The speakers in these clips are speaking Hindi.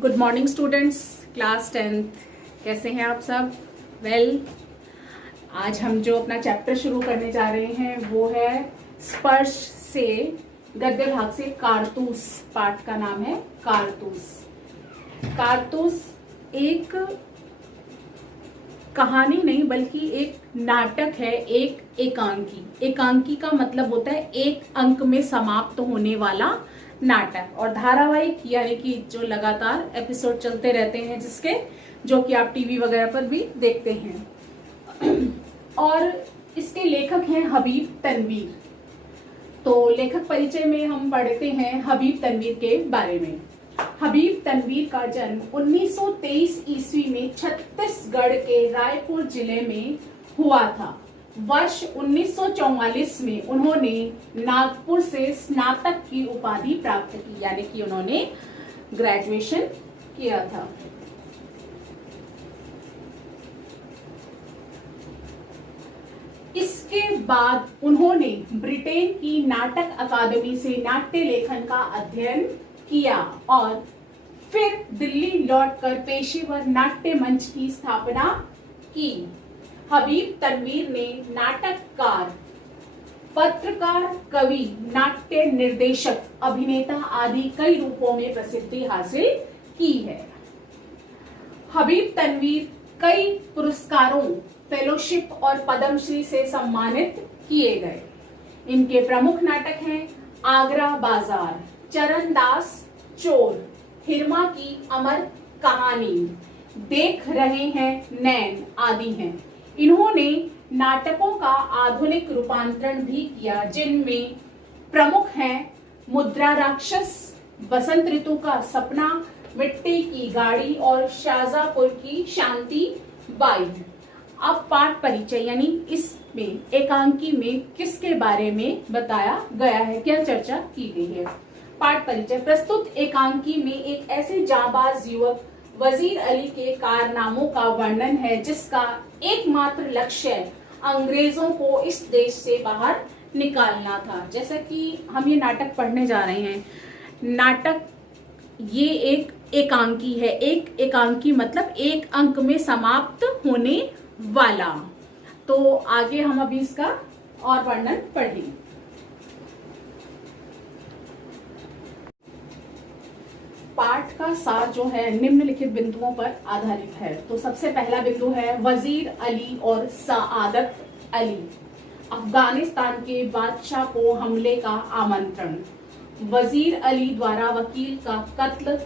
Good morning students, class 10th। कैसे हैं आप सब? आज हम जो अपना चैप्टर शुरू करने जा रहे हैं वो है स्पर्श से गद्य भाग से कारतूस। पाठ का नाम है कारतूस। कारतूस एक कहानी नहीं बल्कि एक नाटक है, एक एकांकी। एकांकी का मतलब होता है एक अंक में समाप्त होने वाला नाटक। और धारावाहिक यानी कि जो लगातार एपिसोड चलते रहते हैं, जिसके जो कि आप टीवी वगैरह पर भी देखते हैं। और इसके लेखक हैं हबीब तनवीर। तो लेखक परिचय में हम पढ़ते हैं हबीब तनवीर के बारे में। हबीब तनवीर का जन्म 1923 ईस्वी में छत्तीसगढ़ के रायपुर जिले में हुआ था। वर्ष 1944 में उन्होंने नागपुर से स्नातक की उपाधि प्राप्त की, यानी कि उन्होंने ग्रेजुएशन किया था। इसके बाद उन्होंने ब्रिटेन की नाटक अकादमी से नाट्य लेखन का अध्ययन किया और फिर दिल्ली लौटकर पेशेवर नाट्य मंच की स्थापना की। हबीब तनवीर ने नाटककार, पत्रकार, कवि, नाट्य निर्देशक, अभिनेता आदि कई रूपों में प्रसिद्धि हासिल की है। हबीब तनवीर कई पुरस्कारों, फेलोशिप और पद्मश्री से सम्मानित किए गए। इनके प्रमुख नाटक हैं आगरा बाजार, चरणदास चोर, हिरमा की अमर कहानी, देख रहे हैं नैन आदि हैं। इन्होंने नाटकों का आधुनिक रूपांतरण भी किया, जिनमें प्रमुख हैं मुद्रा राक्षस, बसंत ऋतु का सपना, मिट्टी की गाड़ी और शाहजहांपुर की शांति बाई। अब पाठ परिचय यानी इसमें एकांकी में किसके बारे में बताया गया है, क्या चर्चा की गई है। पाठ परिचय। प्रस्तुत एकांकी में एक ऐसे जांबाज युवक वजीर अली के कारनामों का वर्णन है जिसका एकमात्र लक्ष्य अंग्रेजों को इस देश से बाहर निकालना था। जैसा कि हम ये नाटक पढ़ने जा रहे हैं, नाटक ये एक एकांकी है। एक एकांकी मतलब एक अंक में समाप्त होने वाला। तो आगे हम अभी इसका और वर्णन पढ़ेंगे। पाठ का सार जो है निम्नलिखित बिंदुओं पर आधारित है। तो सबसे पहला बिंदु है वजीर अली और सआदत अली। अफगानिस्तान के बादशाह को हमले का आमंत्रण, वजीर अली द्वारा वकील का कत्ल,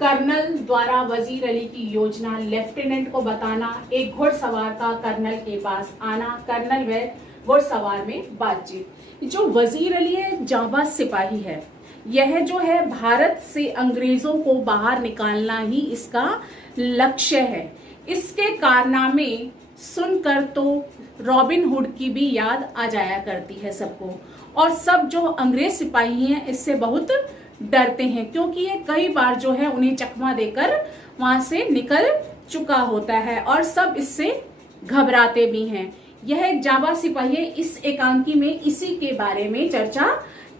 कर्नल द्वारा वजीर अली की योजना, लेफ्टिनेंट को बताना, एक घुड़सवार का कर्नल के पास आना, कर्नल व घुड़सवार में बातचीत। जो वजीर अली है जांबाज सिपाही है। यह जो है भारत से अंग्रेजों को बाहर निकालना ही इसका लक्ष्य है। इसके कारनामे सुनकर तो रॉबिन हुड की भी याद आ जाया करती है सबको। और सब जो अंग्रेज सिपाही हैं इससे बहुत डरते हैं, क्योंकि ये कई बार जो है उन्हें चकमा देकर वहां से निकल चुका होता है और सब इससे घबराते भी हैं। यह एक जांबाज सिपाही है। इस एकांकी में इसी के बारे में चर्चा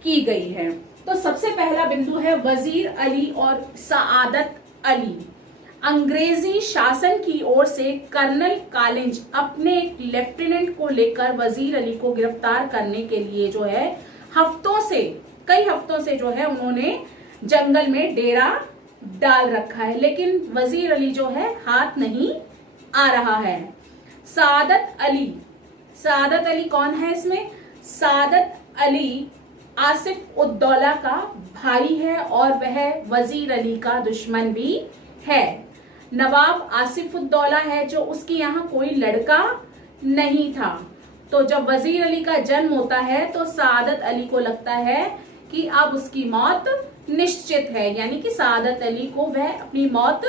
की गई है। तो सबसे पहला बिंदु है वजीर अली और सआदत अली। अंग्रेजी शासन की ओर से कर्नल कॉलिंज अपने एक लेफ्टिनेंट को लेकर वजीर अली को गिरफ्तार करने के लिए जो है कई हफ्तों से जो है उन्होंने जंगल में डेरा डाल रखा है, लेकिन वजीर अली जो है हाथ नहीं आ रहा है। सआदत अली कौन है इसमें? सआदत अली आसिफ उद्दौला का भाई है और वह वजीर अली का दुश्मन भी है। नवाब आसिफ उद्दौला है जो उसके यहाँ कोई लड़का नहीं था। तो जब वजीर अली का जन्म होता है तो सआदत अली को लगता है कि अब उसकी मौत निश्चित है, यानी कि सआदत अली को वह अपनी मौत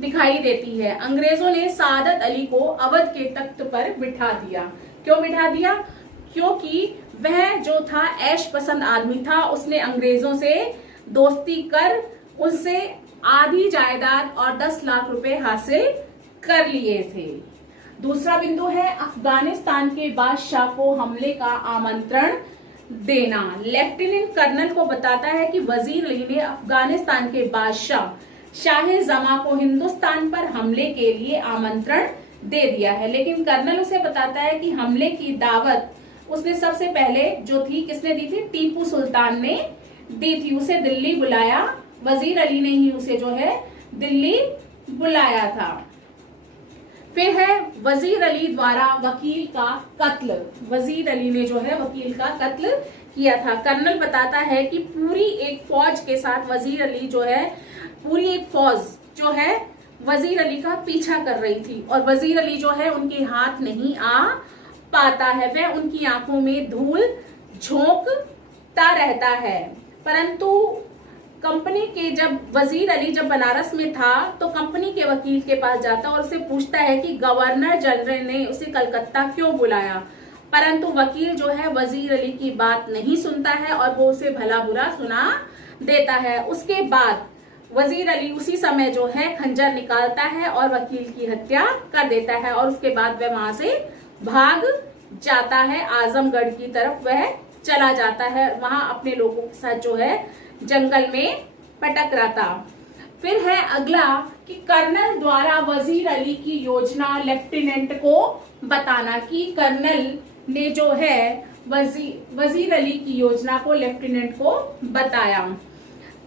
दिखाई देती है। अंग्रेजों ने सआदत अली को अवध के तख्त पर बिठा दिया। क्यों बिठा दिया? क्योंकि वह जो था ऐश पसंद आदमी था। उसने अंग्रेजों से दोस्ती कर उनसे आधी जायदाद और 10 लाख रुपए हासिल कर लिए थे। दूसरा बिंदु है अफगानिस्तान के बादशाह को हमले का आमंत्रण देना। लेफ्टिनेंट कर्नल को बताता है कि वजीर अली ने अफगानिस्तान के बादशाह शाह जमा को हिंदुस्तान पर हमले के लिए आमंत्रण दे दिया है। लेकिन कर्नल उसे बताता है कि हमले की दावत उसने सबसे पहले जो थी किसने दी थी, टीपू सुल्तान ने दी थी। उसे दिल्ली बुलाया, वजीर अली ने ही उसे जो है दिल्ली बुलाया था। फिर है वजीर अली द्वारा वकील का कत्ल। वजीर अली ने जो है वकील का कत्ल किया था। कर्नल बताता है कि पूरी एक फौज के साथ वजीर अली जो है, पूरी एक फौज जो है वजीर अली का पीछा कर रही थी और वजीर अली जो है उनके हाथ नहीं आ पाता है। वह उनकी आंखों में धूल झोंकता रहता है। परंतु कंपनी के जब वजीर अली जब बनारस में था तो कंपनी के वकील के पास जाता और उसे पूछता है कि गवर्नर जनरल ने उसे कलकत्ता क्यों बुलाया। परंतु वकील जो है वजीर अली की बात नहीं सुनता है और वो उसे भला बुरा सुना देता है। उसके बाद वजीर अली उसी समय जो है खंजर निकालता है और वकील की हत्या कर देता है और उसके बाद वह वहां से भाग जाता है। आजमगढ़ की तरफ वह चला जाता है, वहां अपने लोगों के साथ जो है जंगल में पटक रहा था। फिर है अगला कि कर्नल द्वारा वजीर अली की योजना लेफ्टिनेंट को बताना, कि कर्नल ने जो है वजीर अली की योजना को लेफ्टिनेंट को बताया।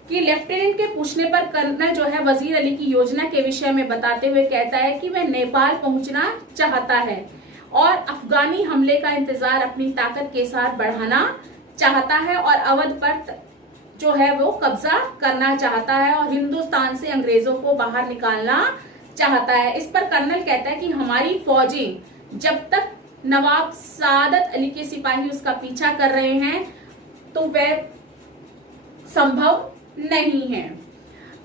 कि लेफ्टिनेंट के पूछने पर कर्नल जो है वजीर अली की योजना के विषय में बताते हुए कहता है कि वह नेपाल पहुंचना चाहता है और अफगानी हमले का इंतजार अपनी ताकत के साथ बढ़ाना चाहता है और अवध पर जो है वो कब्जा करना चाहता है और हिंदुस्तान से अंग्रेजों को बाहर निकालना चाहता है। इस पर कर्नल कहता है कि हमारी फौजें जब तक नवाब सादत अली के सिपाही उसका पीछा कर रहे हैं तो वह संभव नहीं है।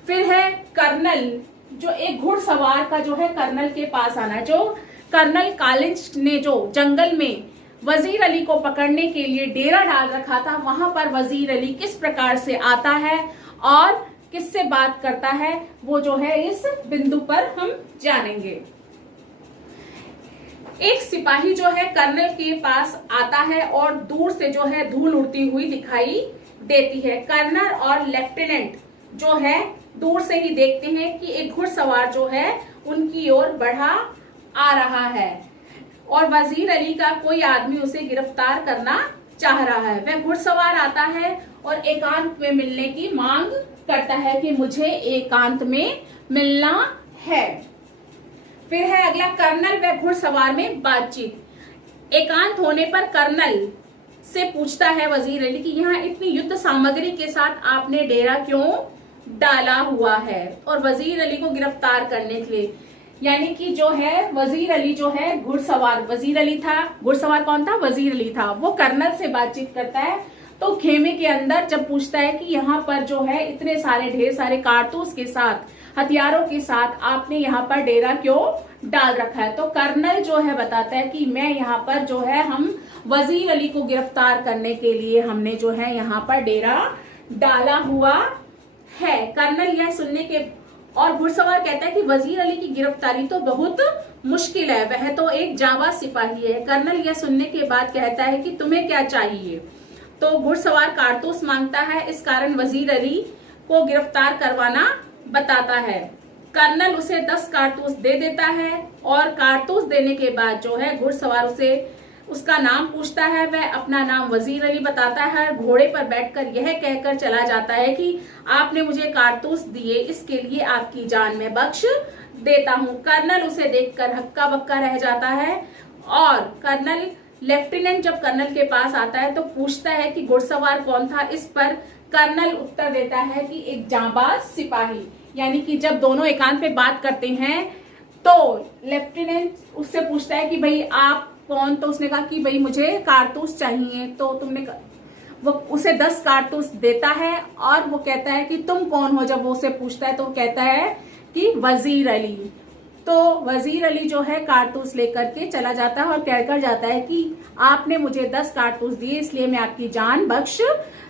फिर है कर्नल जो एक घुड़सवार का जो है कर्नल के पास आना, जो कर्नल कॉलिंस ने जो जंगल में वजीर अली को पकड़ने के लिए डेरा डाल रखा था, वहां पर वजीर अली किस प्रकार से आता है और किससे बात करता है, वो जो है इस बिंदु पर हम जानेंगे। एक सिपाही जो है कर्नल के पास आता है और दूर से जो है धूल उड़ती हुई दिखाई देती है। कर्नल और लेफ्टिनेंट जो है दूर से ही देखते हैं कि एक घुड़सवार जो है उनकी ओर बढ़ा आ रहा है और वजीर अली का कोई आदमी उसे गिरफ्तार करना चाह रहा है। वह घुड़सवार आता है और एकांत में मिलने की मांग करता है कि मुझे एकांत में मिलना है। फिर है अगला कर्नल व घुड़सवार में बातचीत। एकांत होने पर कर्नल से पूछता है वजीर अली कि यहाँ इतनी युद्ध सामग्री के साथ आपने डेरा क्यों डाला हुआ है और वजीर अली को गिरफ्तार करने के लिए, यानी कि जो है वजीर अली जो है घुड़सवार, वजीर अली था, घुड़सवार कौन था, वजीर अली था। वो कर्नल से बातचीत करता है तो खेमे के अंदर जब पूछता है कि यहाँ पर जो है इतने सारे ढेर सारे कारतूस के साथ, हथियारों के साथ आपने यहाँ पर डेरा क्यों डाल रखा है, तो कर्नल जो है बताता है कि मैं यहाँ पर जो है हम वजीर अली को गिरफ्तार करने के लिए हमने जो है यहाँ पर डेरा डाला हुआ है। कर्नल यह सुनने के और घुड़सवार कहता है कि वजीर अली की गिरफ्तारी तो बहुत मुश्किल है, वह तो एक जाबाज सिपाही है। कर्नल यह सुनने के बाद कहता है कि तुम्हें क्या चाहिए, तो घुड़सवार कारतूस मांगता है, इस कारण वजीर अली को गिरफ्तार करवाना बताता है। कर्नल उसे 10 कारतूस दे देता है और कारतूस देने के बाद जो है घुड़सवार उसे उसका नाम पूछता है। वह अपना नाम वजीर अली बताता है, घोड़े पर बैठकर यह कहकर चला जाता है कि आपने मुझे कारतूस दिए, इसके लिए आपकी जान मैं बख्श देता हूँ। कर्नल उसे देखकर हक्का बक्का रह जाता है और कर्नल लेफ्टिनेंट जब कर्नल के पास आता है तो पूछता है कि घुड़सवार कौन था। इस पर कर्नल उत्तर देता है कि एक जांबाज सिपाही, यानी कि जब दोनों एकांत में बात करते हैं तो लेफ्टिनेंट उससे पूछता है कि भाई आप कौन, तो उसने कहा कि भाई मुझे कारतूस चाहिए, तो तुमने वो उसे 10 कारतूस देता है और वो कहता है कि तुम कौन हो। जब वो उसे पूछता है तो वो कहता है कि वजीर अली। तो वजीर अली जो है कारतूस लेकर के चला जाता है और कहकर जाता है कि आपने मुझे 10 कारतूस दिए, इसलिए मैं आपकी जान बख्श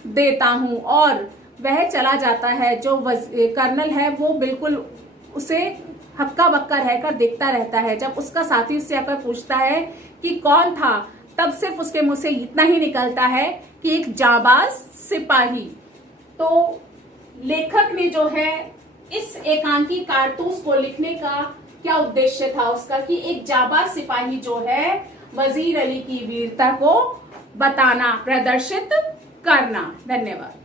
देता हूं, और वह चला जाता है। जो कर्नल है वो बिल्कुल उसे हक्का बक्का रहकर देखता रहता है। जब उसका साथी उससे आकर पूछता है कि कौन था, तब सिर्फ उसके मुंह से इतना ही निकलता है कि एक जाबाज सिपाही। तो लेखक ने जो है इस एकांकी कारतूस को लिखने का क्या उद्देश्य था उसका, कि एक जाबाज सिपाही जो है वजीर अली की वीरता को बताना, प्रदर्शित करना। धन्यवाद।